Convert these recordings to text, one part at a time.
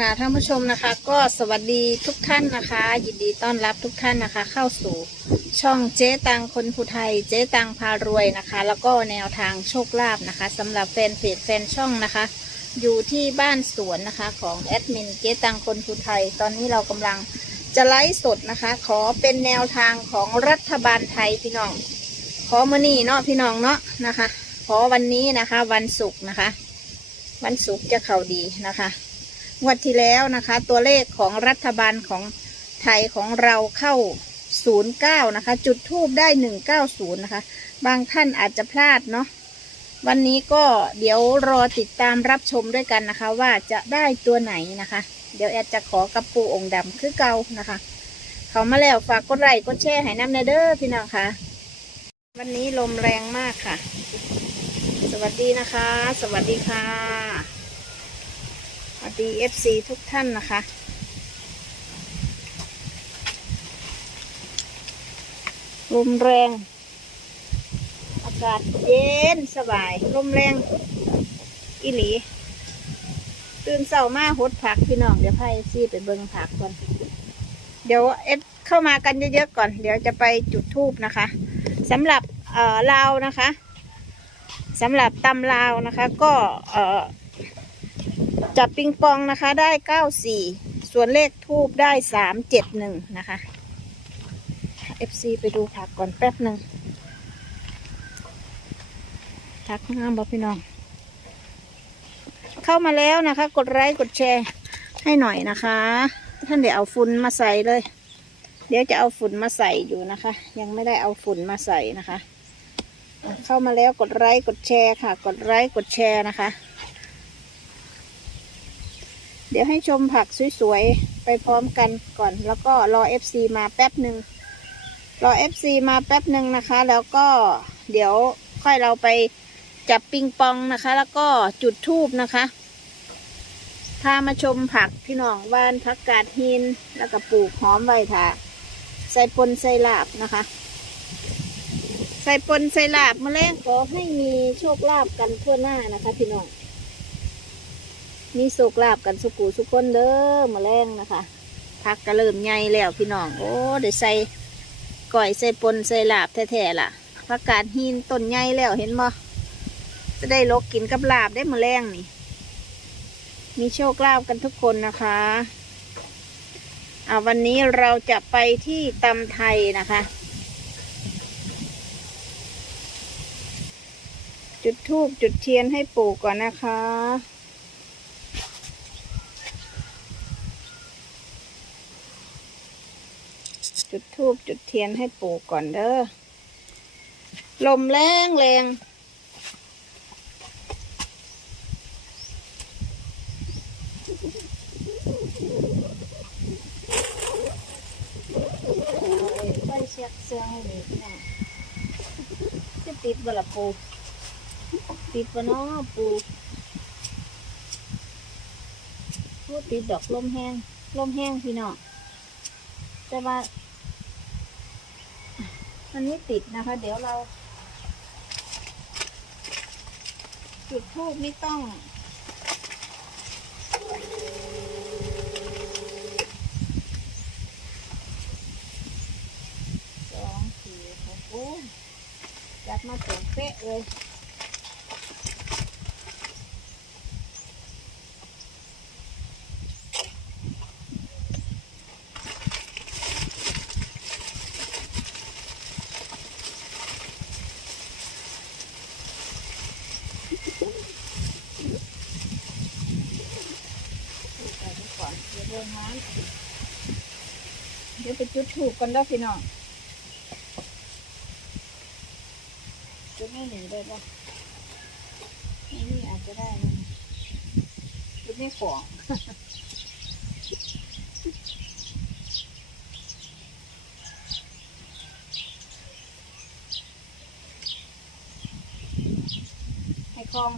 ค่ะท่านผู้ชมนะคะ ก็สวัสดีทุกท่านนะคะ ยินดีต้อนรับทุกท่านนะคะ เข้าสู่ช่องเจ๊ตังคนผู้ไทย เจ๊ตังพารวยนะคะ แล้วก็แนวทางโชคลาภนะคะสำหรับแฟนเพจแฟนช่องนะคะ อยู่ที่บ้านสวนนะคะ ของแอดมินเจ๊ตังคนผู้ไทย ตอนนี้เรากำลังจะไลฟ์สดนะคะ ขอเป็นแนวทางของรัฐบาลไทยพี่น้อง ขอมือนี่เนาะพี่น้องเนาะนะคะ ขอวันนี้นะคะ วันศุกร์นะคะ วันศุกร์จะเข้าดีนะคะ งวดที่แล้วนะคะ ตัวเลขของรัฐบาลของไทยของเราเข้า 09 นะคะ จุดทูบได้ 190 นะคะ บางท่านอาจจะพลาดเนาะวันนี้ก็เดี๋ยวรอติดตามรับชมด้วยกันนะคะ ว่าจะได้ตัวไหนนะคะ เดี๋ยวแอดจะขอกระปูองค์ดำคือเก่านะคะ เขามาแล้วฝากกดไลค์กดแชร์ให้น้ำเนเด้อพี่น้องค่ะ วันนี้ลมแรงมากค่ะ สวัสดีนะคะ สวัสดีค่ะ วัสดี FC ทุกท่านนะคะ ลมแรง อากาศเย็นสบาย ลมแรง อีหลี ตื่นเช้ามาหดผักพี่น้อง เดี๋ยวพาเอฟซีไปเบิ่งผักก่อน เดี๋ยวเอฟเข้ามากันเยอะๆก่อน เดี๋ยวจะไปจุดทูบนะคะสำหรับเอ่อลาวนะคะสำหรับตำลาวนะคะ ก็เอ่อ จับปิงปองนะคะได้เก้าสี่ส่วนเลขทูบได้สามเจ็ดหนึ่งนะคะ FC ไปดูผักก่อนแป๊บหนึ่งทักงามบอกพี่น้อง เข้ามาแล้วนะคะ กดไลค์กดแชร์ให้หน่อยนะคะ ท่านเดี๋ยวเอาฝุ่นมาใส่เลย เดี๋ยวจะเอาฝุ่นมาใส่อยู่นะคะ ยังไม่ได้เอาฝุ่นมาใส่นะคะ เข้ามาแล้วกดไลค์กดแชร์ค่ะ กดไลค์กดแชร์นะคะ เดี๋ยวให้ชมผักสวยๆ ไปพร้อมกันก่อน แล้วก็รอ FC มาแป๊บหนึ่งรอ FC มาแป๊บหนึ่งนะคะ แล้วก็เดี๋ยวค่อยเราไปจับปิงปองนะคะ แล้วก็จุดทูบนะคะพามาชมผักพี่น้องว่านผักกาดหินแล้วก็ปลูกหอมไว้ค่ะ ใส่ปนใส่ลาบนะคะ ใส่ปนใส่ลาบมาแรกก็ให้มีโชคลาภกันทั่วหน้านะคะ พี่น้อง มีโศกลาบกันสุกูสุกคนเด้อมาแรงนะคะพักกระเริ่มใหญ่แล้วพี่น้อง โอ้เดี๋ยวใส่ก่อยใส่ปนใส่ลาบแท้ๆล่ะผักกาดหินต้นใหญ่แล้วเห็นบ่จะได้ลกกินกับลาบได้มาแรงนี่ มีโชคลาภกันทุกคนนะคะอ่าวันนี้เราจะไปที่ตำไทยนะคะ จุดทูบจุดเทียนให้ปู่ก่อนนะคะ จุดทูบจุดเทียนให้ปู่ก่อนเด้อ ลมแรงแรงไปเช็คเสียงให้เลยพี่น้องจะติดบ่ละปูติดบ่เนาะปูโอ้ติดดอกลมแห้งลมแห้งพี่น้องแต่ว่า มันไม่ติดนะคะ เดี๋ยวเรา จุดทูบไม่ต้อง สองสี่หกโอ้ยจัดมาตรงเป๊ะเลย ใส่ไปก่อนเดี๋ยวเดินน้ำเดี๋ยวไปจุดถูกกันแล้วพี่น้องจุดไม่หนึ่งได้ปะไม่นี่อาจจะได้นะจุดไม่ขวาง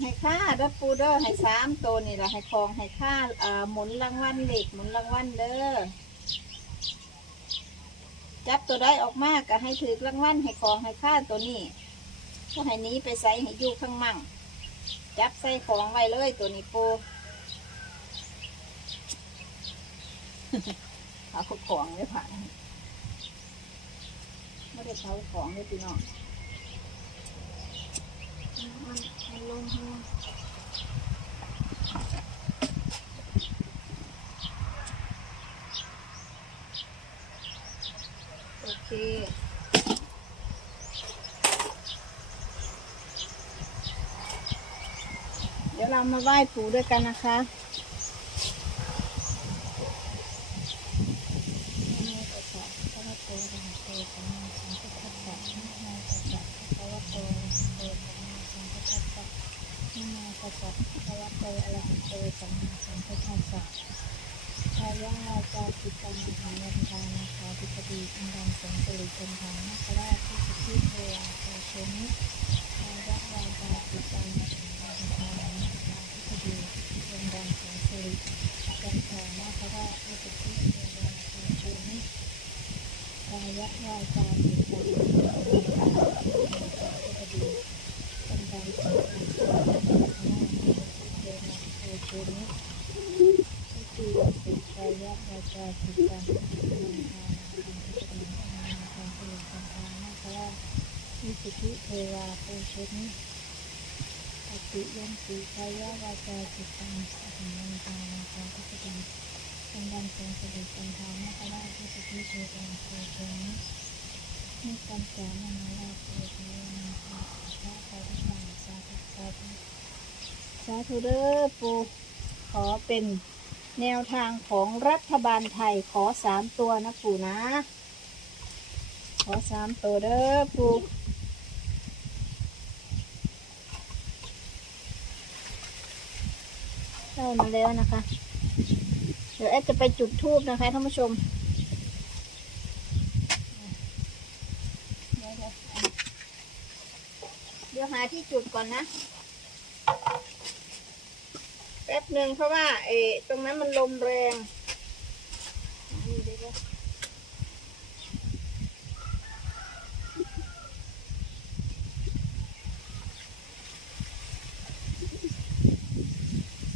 ให้คลองให้ค่าเด้อปูเด้อให้สามตัวนี่แหละให้คลองให้ค่าเอ่อหมุนรางวัลเด็กหมุนรางวัลเด้อจับตัวได้ออกมากก็ให้ถือรางวัลให้ของให้ค่าตัวนี้ก็ให้นี้ไปใส่ให้อยู่ข้างมั่งจับใส่ของไว้เลยตัวนี้ปูเผาของเลยผ่านไม่ได้เผาของเลยพี่น้อง มันมันลงหัวโอเคเดี๋ยวเรามาไหว้ปู่ด้วยกันนะคะายวาจาจิตตังมหายันทานาคาธิปดีอันดังสงสิริชนทางนาคราชที่สุทธิเทวาโอชนิชายวาจาจิตตังมหายันทานาคาธิปดีอันดังสงสิริชนทางนาคราชที่สุทธิเทวาโอชนิชายวาจาจิตตังมหายันทานาคาธิปดีอันดังสงสิริชนทางนาคราชที่สุทธิเทวาโอชนิ ที่สุดใจยะวาจาจิตตังนันทานันทิปตินันทังสิริสันทานาคราวิสุทธิเทวาโพชนิ ปฏิยันติใจยะวาจาจิตตังสัมนันทานันทังทิปติสันดันทงสิริสันทานาคราวิสุทธิเทวาโพชนินิปัญจานานาลาโพชนินันทาพระปฏิบัติสาธุสาธุสาธุเด้อปูขอเป็นแนวทางของรัฐบาลไทยขอสามตัวนะปูนะ ขอสามตัวเด้อปู ได้มาแล้วนะคะ เดี๋ยวแอดจะไปจุดทูบนะคะท่านผู้ชมเดี๋ยวหาที่จุดก่อนนะแป๊บหนึ่งเพราะว่าเออตรงนั้นมันลมแรง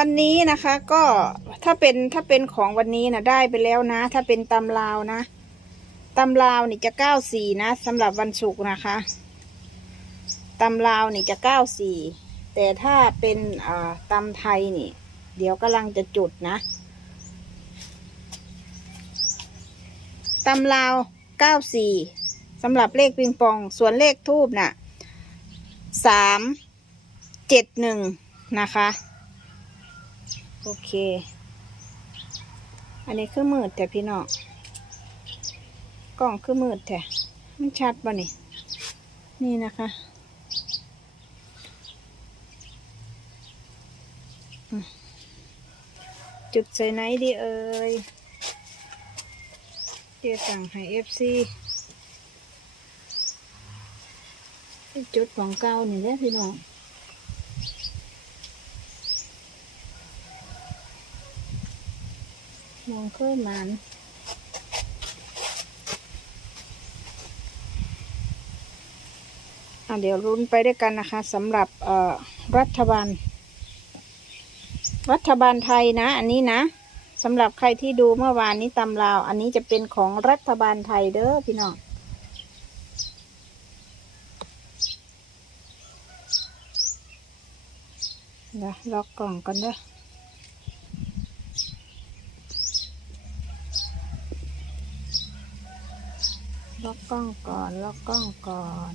วันนี้นะคะก็ถ้าเป็นถ้าเป็นของวันนี้นะได้ไปแล้วนะ ถ้าเป็นตำลาวนะตำลาวนี่จะเก้าสี่นะสำหรับวันศุกร์นะคะตำลาวนี่จะเก้าสี่แต่ถ้าเป็นอ่าตำไทยนี่ เดี๋ยวกำลังจะจุดนะตำลาวเก้าสี่สำหรับเลขปิงปอง ส่วนเลขทูบน่ะสามเจ็ดหนึ่งนะคะ โอเค อันนี้คือมืดแต่พี่น้องกล้องคือมืดแต่มันชัดป่ะนี่ นี่นะคะจุดใส่ไหนดีเอ่ยเดี๋ยวสั่งให้เอฟซีจุดของเก่านี่แหละพี่น้อง มองเคยหมันอะเดี๋ยวรุ้นไปด้วยกันนะคะสำหรับเอ่อรัฐบาล รัฐบาลไทยนะ อันนี้นะสำหรับใครที่ดูเมื่อวานนี้ตำราว อันนี้จะเป็นของรัฐบาลไทยเด้อพี่น้องเดี๋ยวล็อกกล่องกันเด้อ กล้องก่อนล็อกกล้องก่อน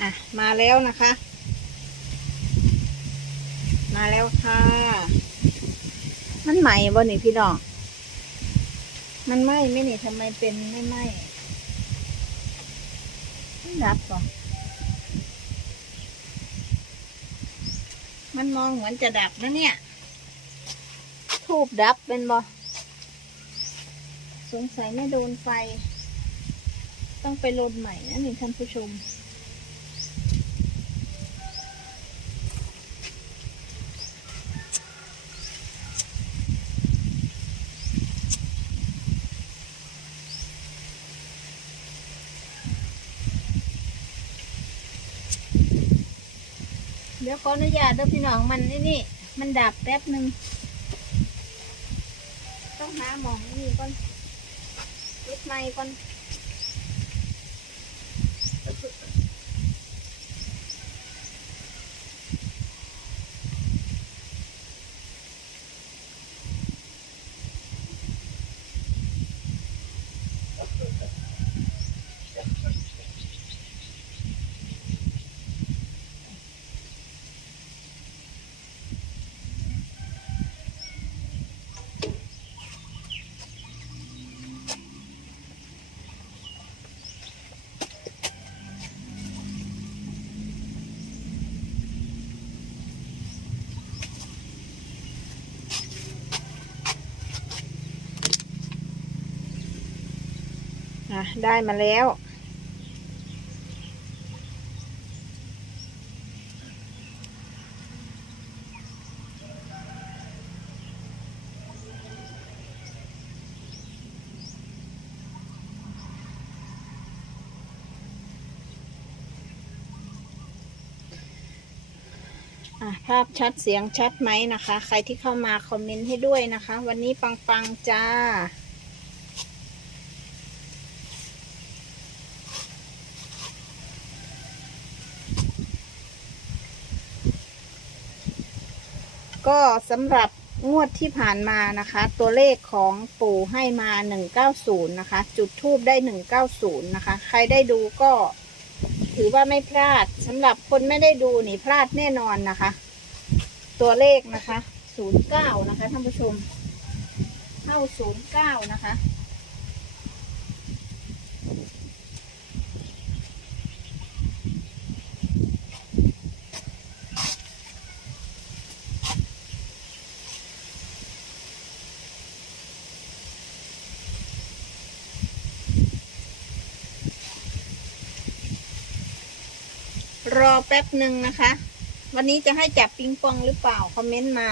อะมาแล้วนะคะ มาแล้วค่ะ มันใหม่บ่นี่พี่น้องมันไหม้ไม่นี่ทำไมเป็นไม่ไหม้มันดับก่อนมันมองเหมือนจะดับนะเนี่ย ทูบดับเป็นบ่สงสัยไม่โดนไฟ ต้องไปลนใหม่นะนี่ท่านผู้ชม เดี๋ยวขออนุญาตเด้อพี่น้องมันนี่นี่ มันดับแป๊บหนึ่ง ต้องหาหมองนี่ก่อนปิดไมค์ก่อน อะได้มาแล้ว ภาพชัดเสียงชัดไหมนะคะ ใครที่เข้ามาคอมเมนต์ให้ด้วยนะคะ วันนี้ปัง ๆ จ้า ก็สำหรับงวดที่ผ่านมานะคะ ตัวเลขของปู่ให้มา 190 นะคะ จุดทูบได้ 190 นะคะ ใครได้ดูก็ถือว่าไม่พลาดสำหรับคนไม่ได้ดูนี่พลาดแน่นอนนะคะ ตัวเลขนะคะ 09 นะคะท่านผู้ชมเข้า09 นะคะ แป๊บหนึ่งนะคะ วันนี้จะให้จับปิงปองหรือเปล่า คอมเมนต์มา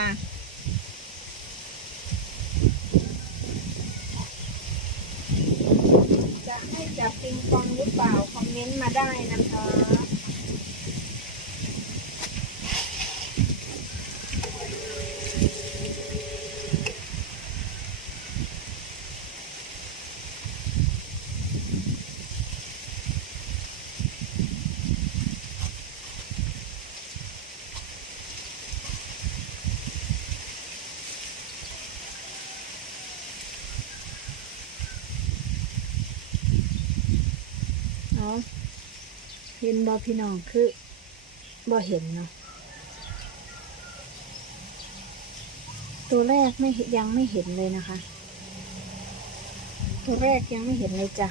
จะให้จับปิงปองหรือเปล่า คอมเมนต์มาได้นะคะ เอาเห็นบอพี่น้องคือบ่เห็นเนาะตัวแรกไม่ยังไม่เห็นเลยนะคะ ตัวแรกยังไม่เห็นเลยจ้ะ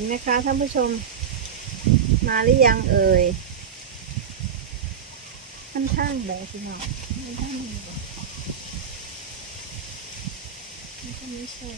นไหมคะท่านผู้ชม มาหรือยังเอ่ยท่านข้างแบพี่น้องไม่ท่านนี้บ่มันก็ไม่ใช่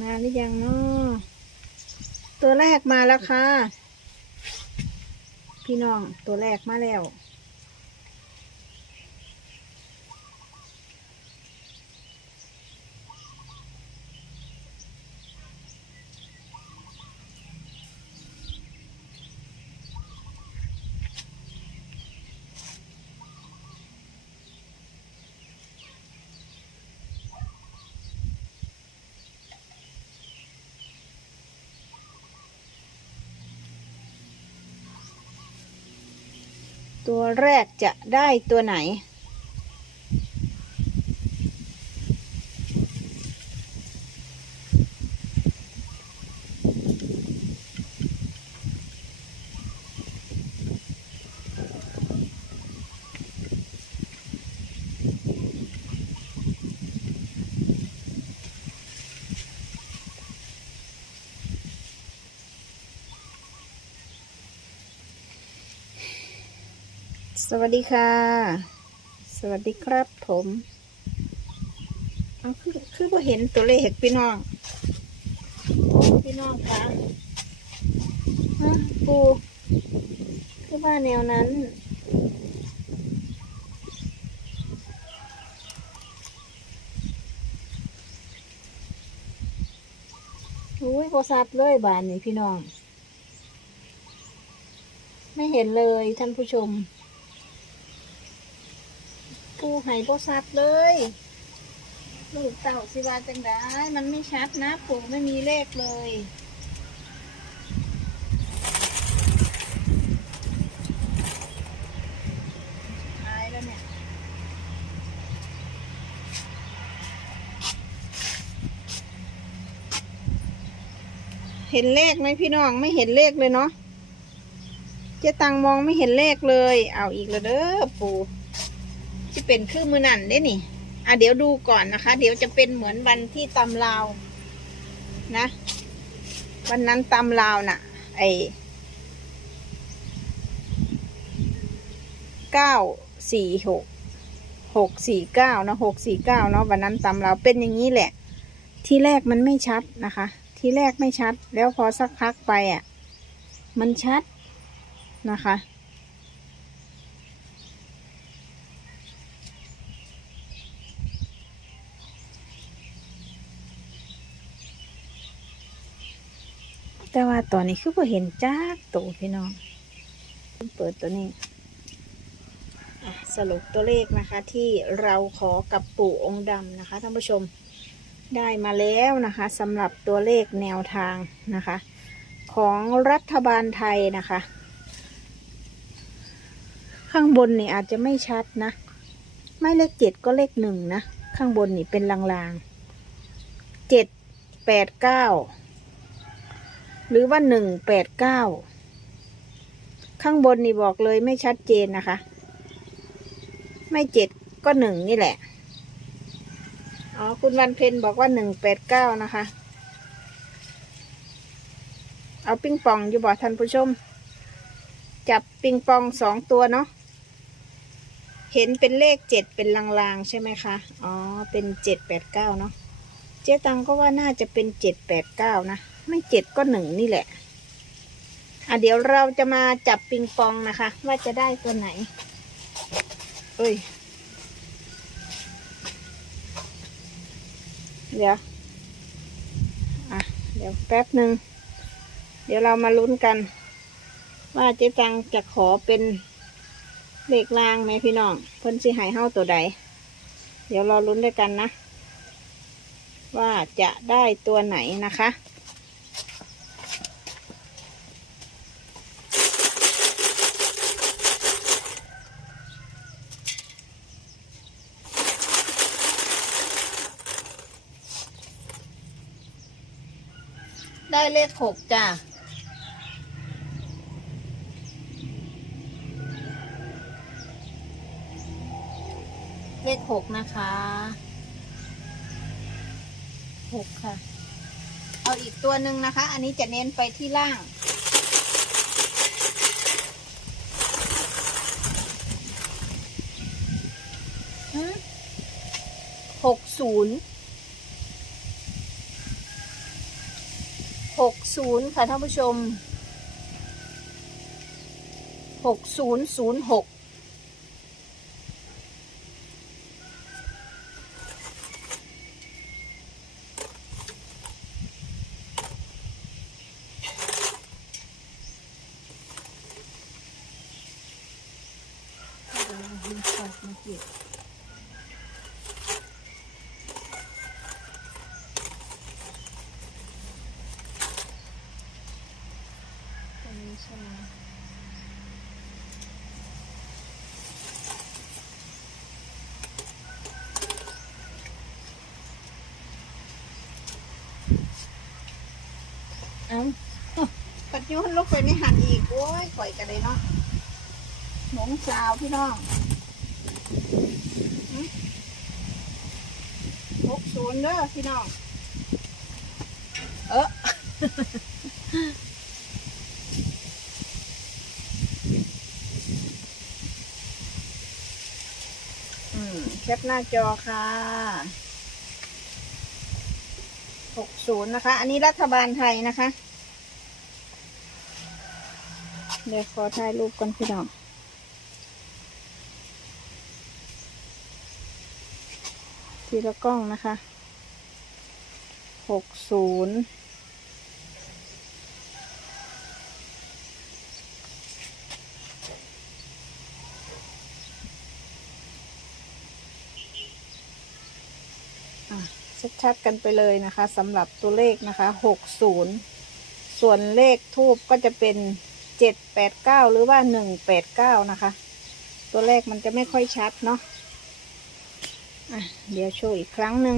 มาหรือยังเนาะตัวแรกมาแล้วค่ะ พี่น้องตัวแรกมาแล้ว ตัวแรกจะได้ตัวไหน สวัสดีค่ะ สวัสดีครับผมเอาคือคือว่าเห็นตัวเลขพี่น้องพี่น้องคะฮะปูคือว่าแนวนั้นอุ้ยโบซับเลยบานนี้พี่น้อง ไม่เห็นเลยท่านผู้ชม ปูไห่โบซับเลย ลูกเต่าสิวาจังได้มันไม่ชัดนะ ปูไม่มีเลขเลยท้ายแล้วเนี่ยเห็นเลขไหมพี่น้องไม่เห็นเลขเลยเนาะเจ๊ตังมองไม่เห็นเลขเลย เอาอีกแล้วเด้อปูจะ เป็นคือมือนั่นได้นี่ อะเดี๋ยวดูก่อนนะคะ เดี๋ยวจะเป็นเหมือนวันที่ตำลาวนะ วันนั้นตำลาวน่ะ ไอเก้าสี่หกหกสี่เก้านะหกสี่เก้าเนาะวันนั้นตำลาวเป็นอย่างนี้แหละ ที่แรกมันไม่ชัดนะคะ ที่แรกไม่ชัด แล้วพอสักพักไปอะ มันชัดนะคะ แต่ว่าตอนนี้คือพอเห็นจ้ากตัวพี่น้องเปิดตัวนี้สรุปตัวเลขนะคะที่เราขอกับปู่องค์ดำนะคะท่านผู้ชมได้มาแล้วนะคะสำหรับตัวเลขแนวทางนะคะ ของรัฐบาลไทยนะคะ ข้างบนนี่อาจจะไม่ชัดนะ ไม่เลขเจ็ดก็เลขหนึ่งนะ ข้างบนนี่เป็นลางๆเจ็ดแปดเก้า หรือว่าหนึ่งแปดเก้าข้างบนนี่บอกเลยไม่ชัดเจนนะคะ ไม่เจ็ดก็หนึ่งนี่แหละ อ๋อ คุณวันเพ็ญบอกว่าหนึ่งแปดเก้านะคะ เอาปิ้งปองอยู่บ่ท่านผู้ชม จับปิงปองสองตัวเนาะ เห็นเป็นเลขเจ็ดเป็นลางๆใช่ไหมคะ อ๋อ เป็นเจ็ดแปดเก้าเนาะ เจ๊ตังก็ว่าน่าจะเป็นเจ็ดแปดเก้านะ ไม่เจ็ดก็หนึ่งนี่แหละ อะเดี๋ยวเราจะมาจับปิงปองนะคะ ว่าจะได้ตัวไหน เอ้ย เดี๋ยว อะ เดี๋ยวแป๊บหนึ่ง เดี๋ยวเรามาลุ้นกัน ว่าเจ๊ตังจะขอเป็นเลขลางไหมพี่น้อง เพิ่นสิหายเฮ้าตัวใด เดี๋ยวรอลุ้นด้วยกันนะ ว่าจะได้ตัวไหนนะคะ ได้เลขหกจ้ะเลขหกนะคะ หกค่ะ เอาอีกตัวหนึ่งนะคะ อันนี้จะเน้นไปที่ล่าง หกศูนย์ หกศูนย์ค่ะท่านผู้ชม หกศูนย์ศูนย์หก ตัวนี้ใช่ไหมเอ้าปัดโยนลงไปในหันอีก โอ้ยปล่อยกันเลยเนาะหนงสาวพี่น้องหก ศูนย์เด้อพี่น้อง เออแคปหน้าจอค่ะหกศูนย์นะคะ อันนี้รัฐบาลไทยนะคะ เดี๋ยวขอถ่ายรูปก่อนพี่น้องทีละกล้องนะคะ หกศูนย์ชัดๆกันไปเลยนะคะสำหรับตัวเลขนะคะหกศูนย์ส่วนเลขทูบก็จะเป็นเจ็ดแปดเก้าหรือว่าหนึ่งแปดเก้านะคะ ตัวเลขมันจะไม่ค่อยชัดเนาะอะเดี๋ยวโชว์อีกครั้งหนึ่ง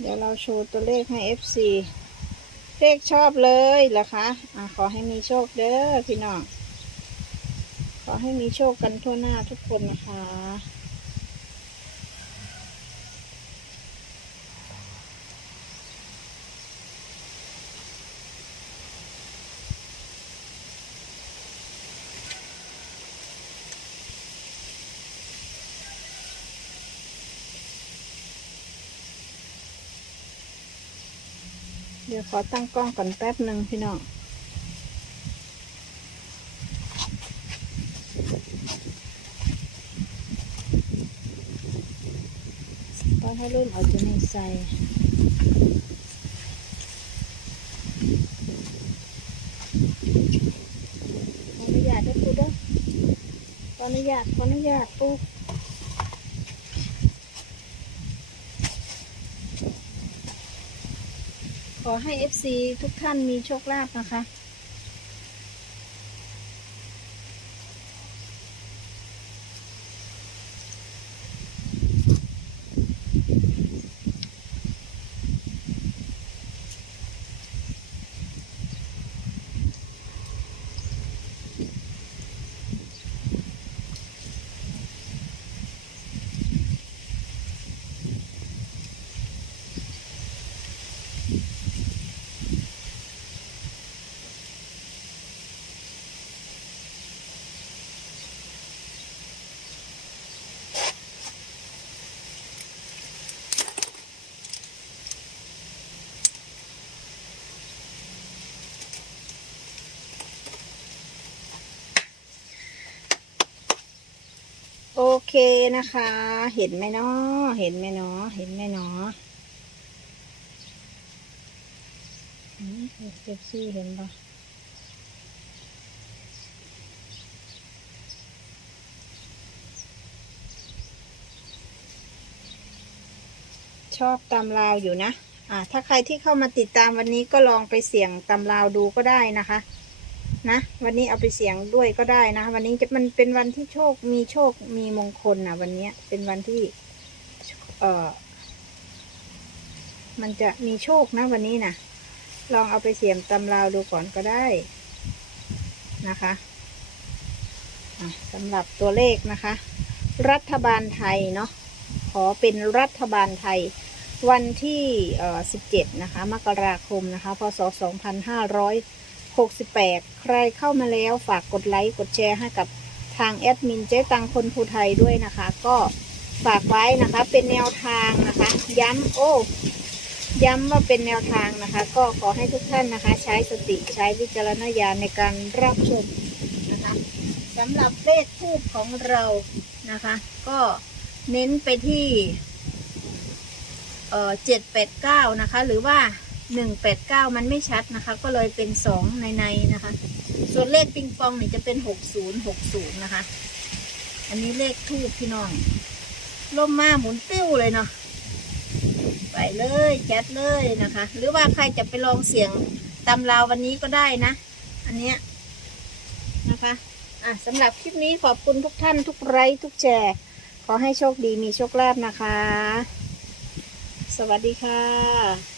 เดี๋ยวเราโชว์ตัวเลขให้ FC เลขชอบเลยเหรอคะอะขอให้มีโชคเด้อพี่น้อง ขอให้มีโชคกันทั่วหน้าทุกคนนะคะ เดี๋ยวขอตั้งกล้องก่อนแป๊บหนึ่งพี่น้องตอนให้รุ่นเอาจะในใส่ขออนุญาตด้วยปูเด้อขออนุญาตขออนุญาตปู ขอให้ FC ทุกท่านมีโชคลาภนะคะ เคนะคะ เห็นไหมเนาะเห็นไหมเนาะเห็นไหมเนาะเก็บซี่เห็นปะชอบตำราวอยู่นะ อ่า ถ้าใครที่เข้ามาติดตามวันนี้ก็ลองไปเสี่ยงตำราวดูก็ได้นะคะ นะวันนี้เอาไปเสียงด้วยก็ได้นะ วันนี้จะมันเป็นวันที่โชคมีโชคมีมงคลนะวันนี้เป็นวันที่ เออมันจะมีโชคนะวันนี้นะลองเอาไปเสียงตำราวดูก่อนก็ได้นะคะสำหรับตัวเลขนะคะ รัฐบาลไทยเนาะขอเป็นรัฐบาลไทยวันที่เอ่อ17 นะคะ มกราคมนะคะ พศ 68 ใครเข้ามาแล้วฝากกดไลค์กดแชร์ให้กับทางแอดมินเจ๊ตังคนภูไทยด้วยนะคะ ก็ฝากไว้นะคะเป็นแนวทางนะคะ ย้ำโอ้ ย้ำว่าเป็นแนวทางนะคะ ก็ขอให้ทุกท่านนะคะ ใช้สติใช้วิจารณญาณในการรับชมนะคะสำหรับเลขทูปของเรานะคะ ก็เน้นไปที่เอ่อเจ็ดแปดเก้านะคะ หรือว่า หนึ่งแปดเก้ามันไม่ชัดนะคะ ก็เลยเป็นสองในในนะคะ ส่วนเลขปิงปองนี่จะเป็นหกศูนย์หกศูนย์นะคะ อันนี้เลขทูปพี่น้องล่มมาหมุนติ้วเลยเนาะไปเลยแจัดเลยนะคะ หรือว่าใครจะไปลองเสียงตำราววันนี้ก็ได้นะ อันเนี้ยนะคะอะสำหรับคลิปนี้ขอบคุณทุกท่านทุกไลค์ทุกแชร์ ขอให้โชคดีมีโชคลาภนะคะ สวัสดีค่ะ